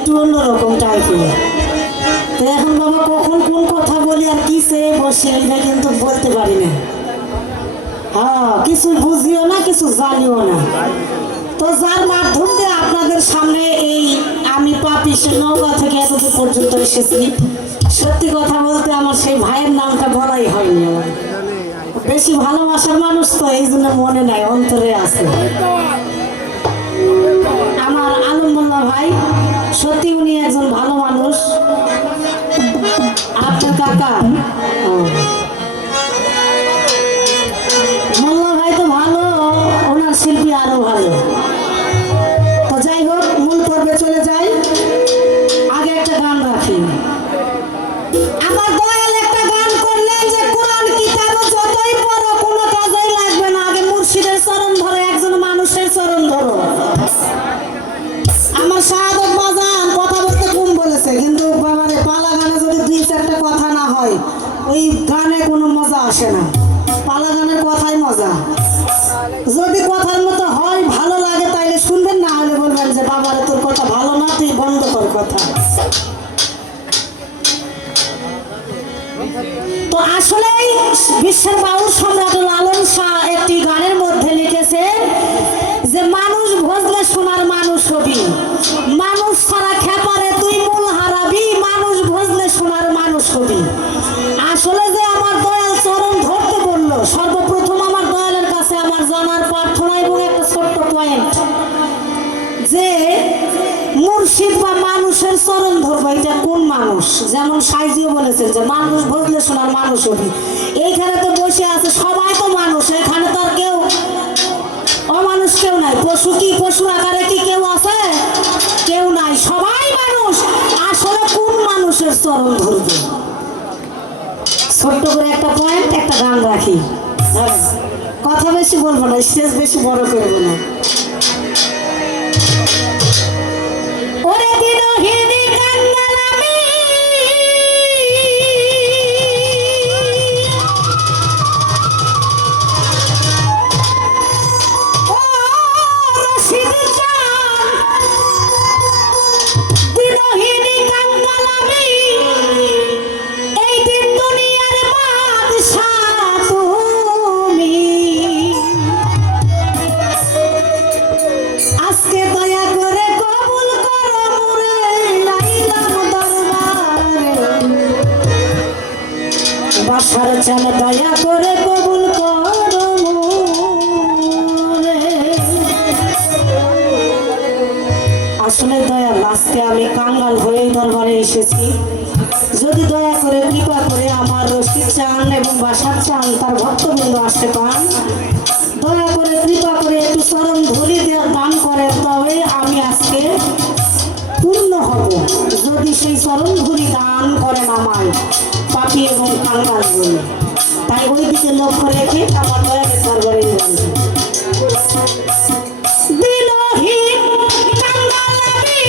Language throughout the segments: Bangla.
একটু অন্যরকম টাইপের তো এখন বাবা কখন কোন কথা বলি আর কি সে বসে এটা কিন্তু বলতে পারি না। হ্যাঁ কিছু বুঝিও না, কিছু জানিও না। তো যার মাধ্যম আপনাদের সামনে এই আমি পাপিসের নৌকা থেকে এতদূর পর্যন্ত এসেছি। সত্যি কথা বলতে আমার সেই ভাইয়ের নামটা বলাই হয়নি বেশি ভালোবাসার মানুষ তো এই জন্য মনে নাই, অন্তরে আছে। আমার আলমদুল্লাহ ভাই সত্যি উনি একজন ভালো মানুষ আপনার কাকা। মোল্লা ভাই তো ভালো, ওনার শিল্পী আরও ভালো বিশ্বের বাউল সম্রাট লালন শাহ একটি গানের মধ্যে লিখেছে যে, মানুষ ভজলে সোনার মানুষ হবি। মানুষ ছাড়া খেপারে তুই মূল হারাবি। মানুষ ভজলে সোনার মানুষ হবি। আসলে যে আমার দয়াল চরণ ধরতে বলল, সর্বপ্রথম আমার দয়ালের কাছে আমার জানার প্রার্থনা এবং একটা ছোট্ট পয়েন্ট যে মুর্শিদ বা মানুষের চরণ ধরবো এটা কোন মানুষ? যেমন সাইজিও বলেছেন যে মানুষ বুঝলে শোনার মানুষ হবি এইখানে তো বসে আছে, সবাই তো মানুষ, এখানে তো আর কেউ অমানুষ কেউ নাই। পশু কি পশু আকারে কি কেউ আছে? কেউ নাই, সবাই মানুষ। আসলে কোন মানুষের চরণ ধরবে? ছোট্ট করে একটা পয়েন্ট একটা গান রাখি। কথা বেশি বলব না, স্টেজ বেশি বড় করব না। ওরে বিরোহিনী আসতে পান দয়া করে কৃপা করে একটু চরণ ধরি দান করে তবে আমি আজকে পূর্ণ হব। যদি সেই চরণ ধরি দান করেন আমায় পাপি এবং কাঙ্গাল বলে তাই ওই দিকে লক্ষ্য রেখে আমার দয়াকে দরবারে নিলাম বিরোহীন কাঙ্গালামি,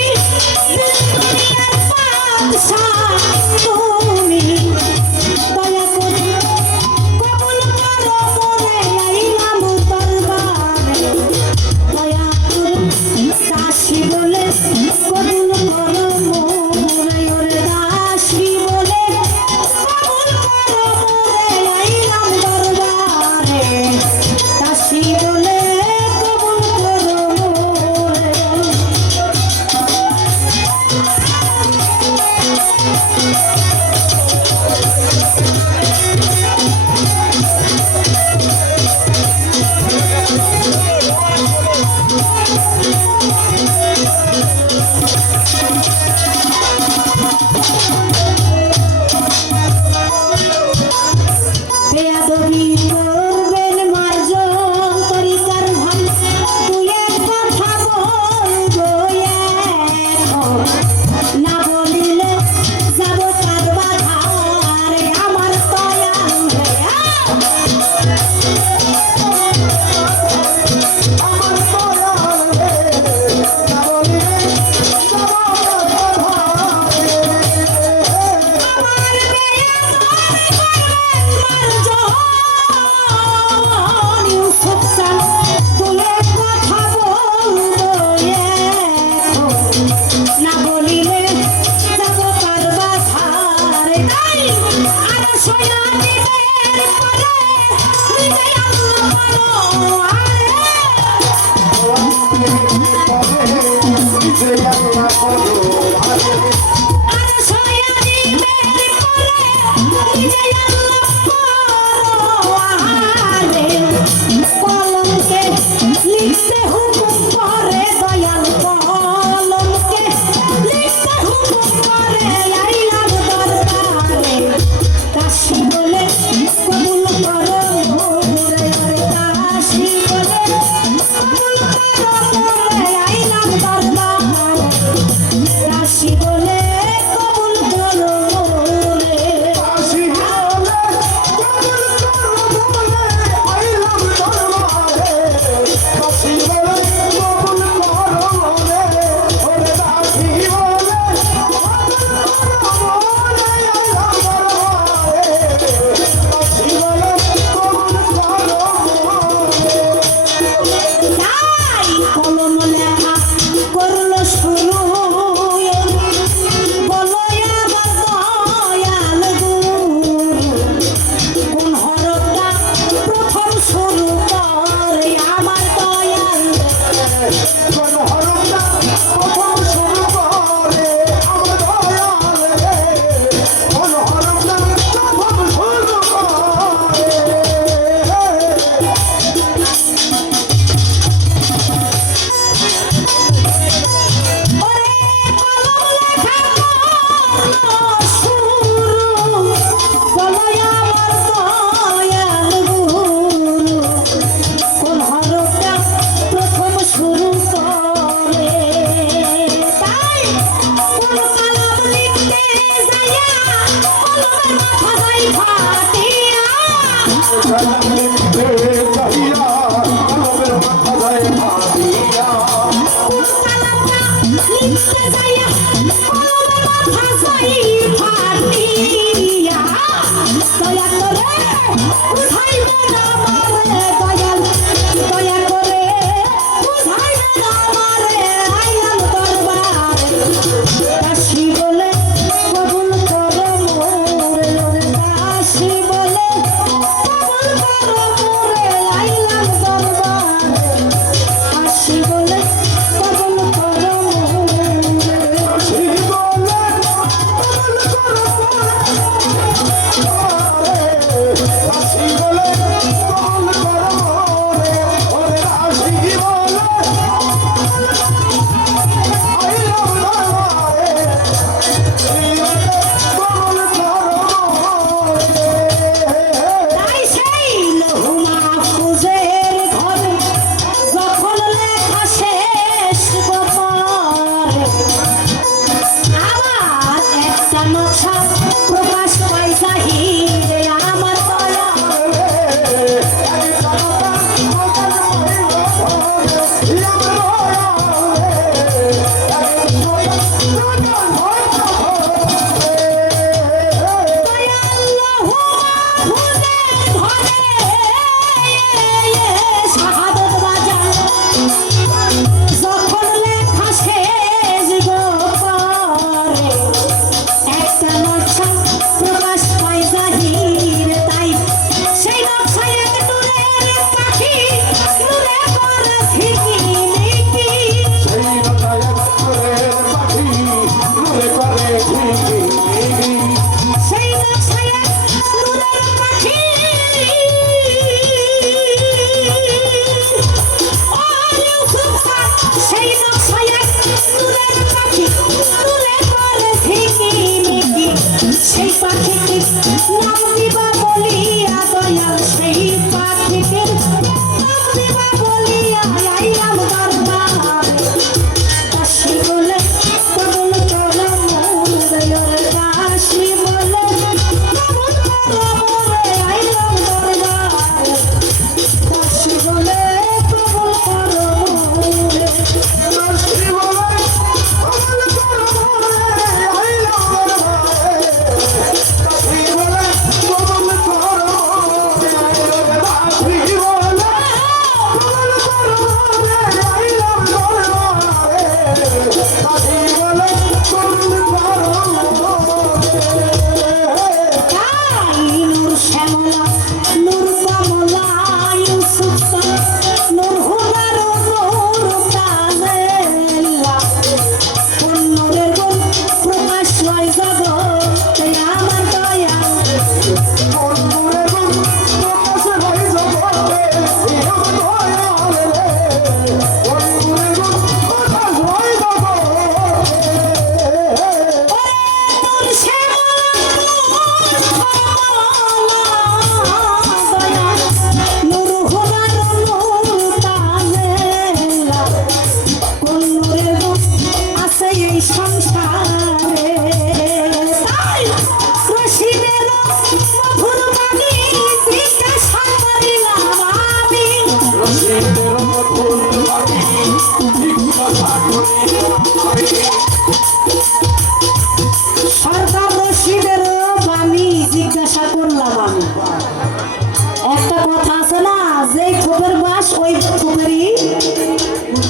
আপনারই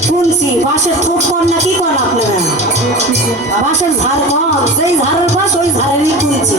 শুনছি বাঁশের ঠোঁট কর না, কি কর আপনারা? বাঁশের ঝাড় কম সেই ঝাড়ের বাস, ওই ঝাড়েরই তুলছি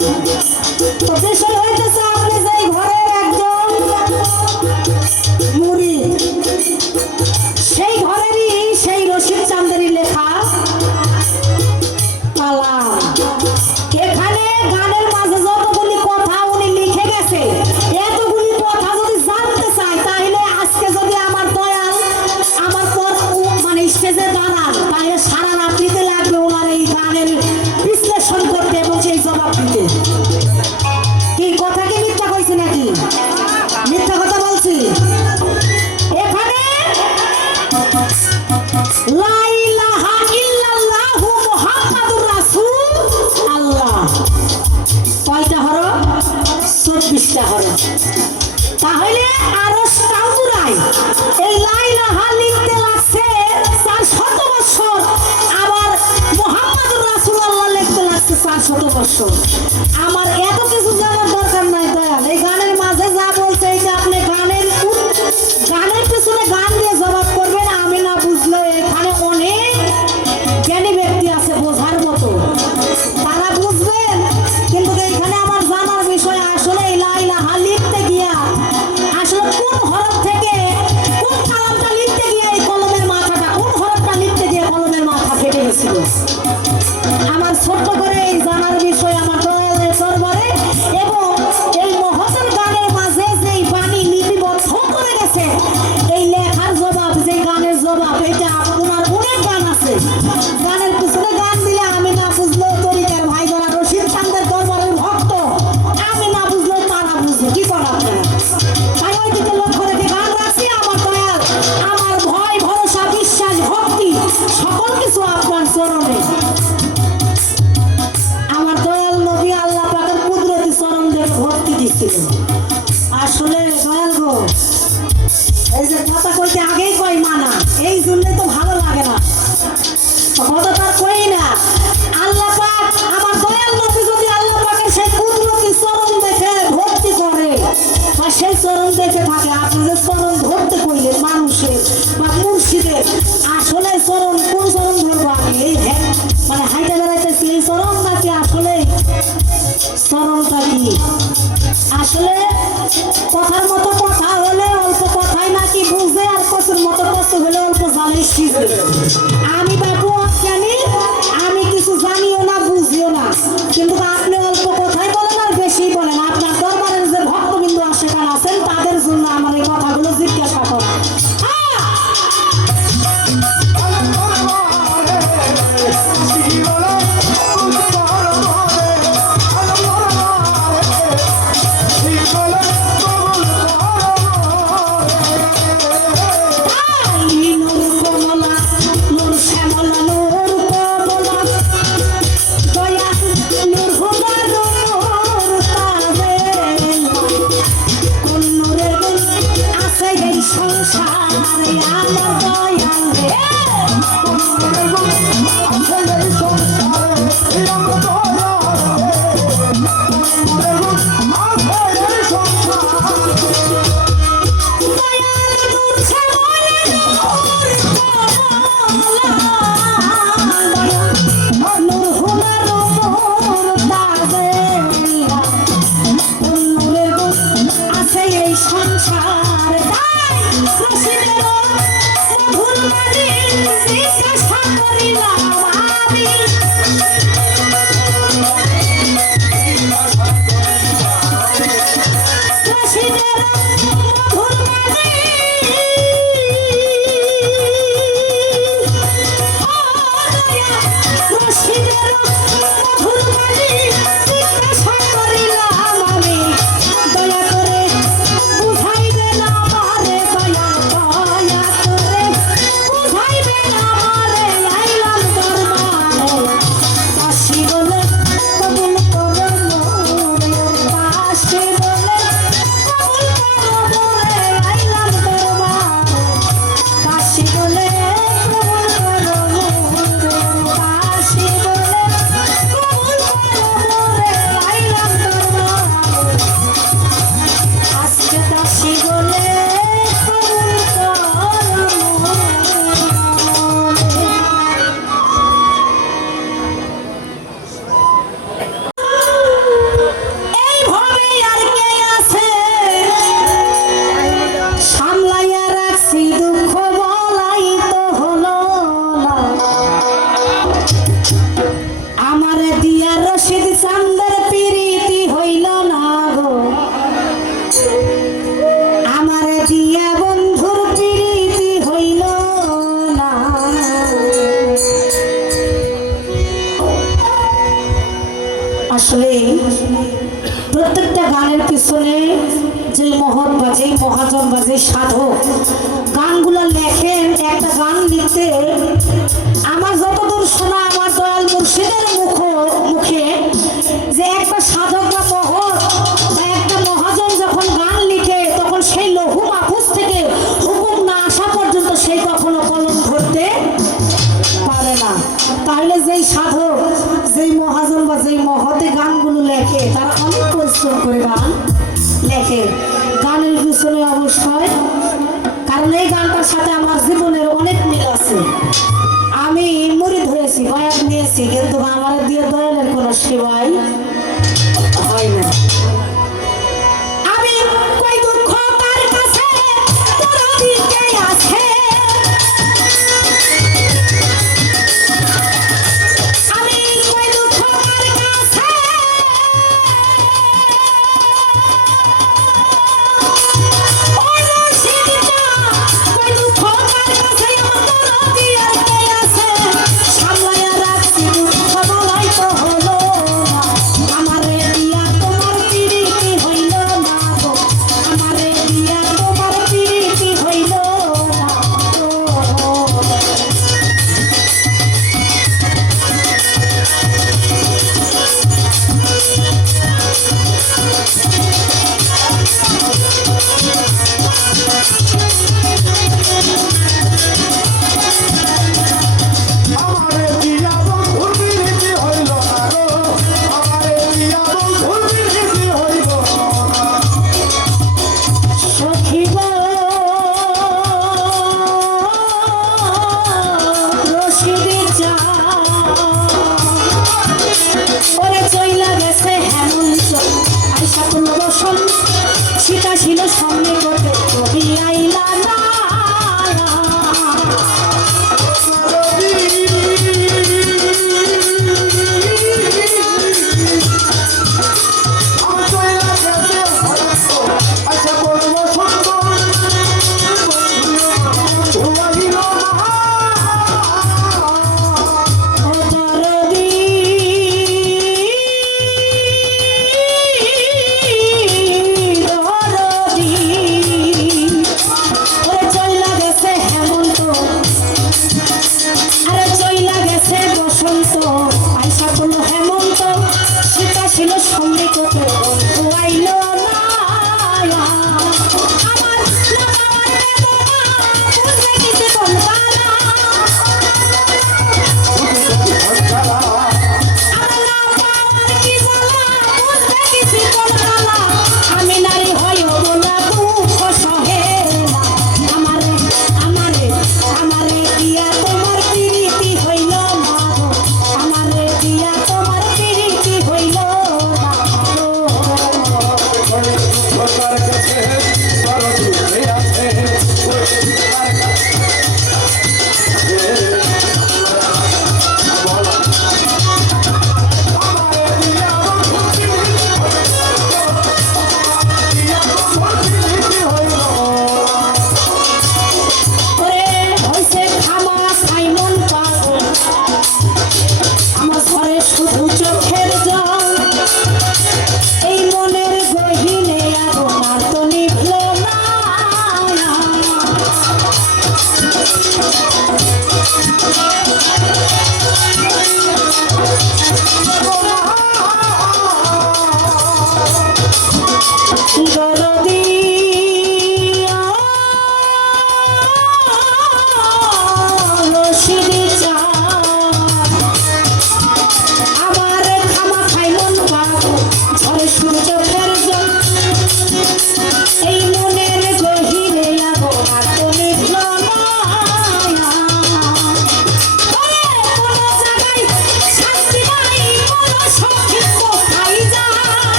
瘦 হ্যাঁ মানে হাইটা সংসারে আমার যেই সাধক, যেই মহাজন বা যেই মহতে গানগুলো লেখে, তারা অনেক পরিশ্রম করে গান লেখে। গানের পিছনে অবশ্যই, কারণ এই গানটার সাথে আমার জীবনের অনেক মিল আছে। আমি মুড়ি ধরেছি বয়াত নিয়েছি, কিন্তু আমার দিয়ে দয়ালের কোনো সেবাই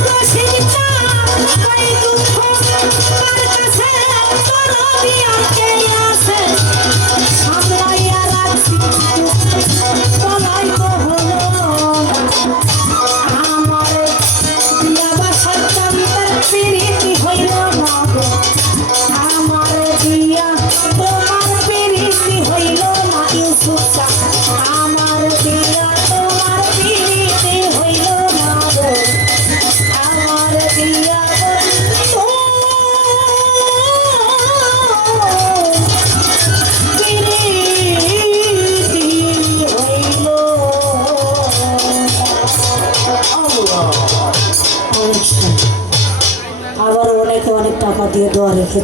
Thank you. অনেক